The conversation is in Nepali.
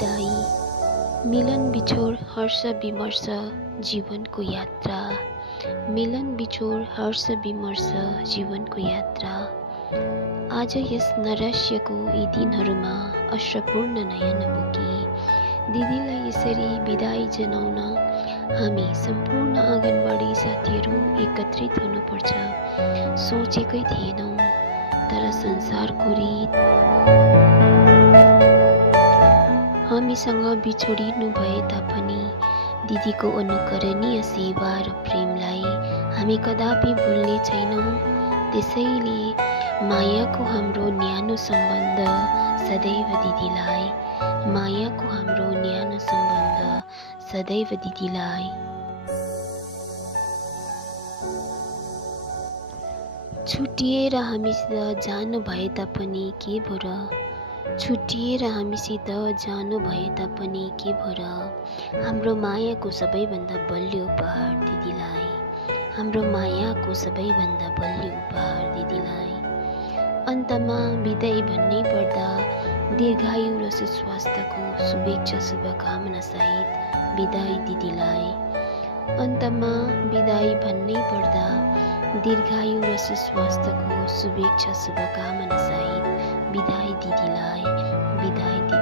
बिदाई। मिलन बिछोड हर्ष विमर्श जीवनको यात्रा। मिलन बिछोड हर्ष विमर्श जीवनको यात्रा। आज यस नैराश्यको यी दिनहरूमा अश्रुपूर्ण नयन बोकी दिदीलाई यसरी बिदाई जनाउन हामी सम्पूर्ण आँगनबाडी साथीहरू एकत्रित हुनुपर्छ सोचेकै थिएनौँ। तर संसारको रीत हामीसँग बिछोडिनु भए तापनि दिदीको अनुकरणीय सेवा र प्रेमलाई हामी कदापि भुल्ने छैनौँ। त्यसैले मायाको हाम्रो न्यानो सम्बन्ध सदैव दिदीलाई, मायाको हाम्रो न्यानो सम्बन्ध सदैव दिदीलाई। छुटिएर हामीसित जानु भए तापनि के भो र, छुटिएर हामीसित जानु भए तापनि के भो र, हाम्रो मायाको सबैभन्दा बलियो उपहार दिदीलाई, हाम्रो मायाको सबैभन्दा बलियो उपहार दिदीलाई। अन्तमा बिदाई भन्नै पर्दा दीर्घायु र सुस्वास्थ्यको शुभेच्छा शुभकामना सहित बिदाई दिदीलाई। अन्तमा बिदाई भन्नै पर्दा दीर्घायु र सुस्वास्थ्यको शुभेच्छा शुभकामना सहित बिदाई दिदीलाई, बिदाई दिदी।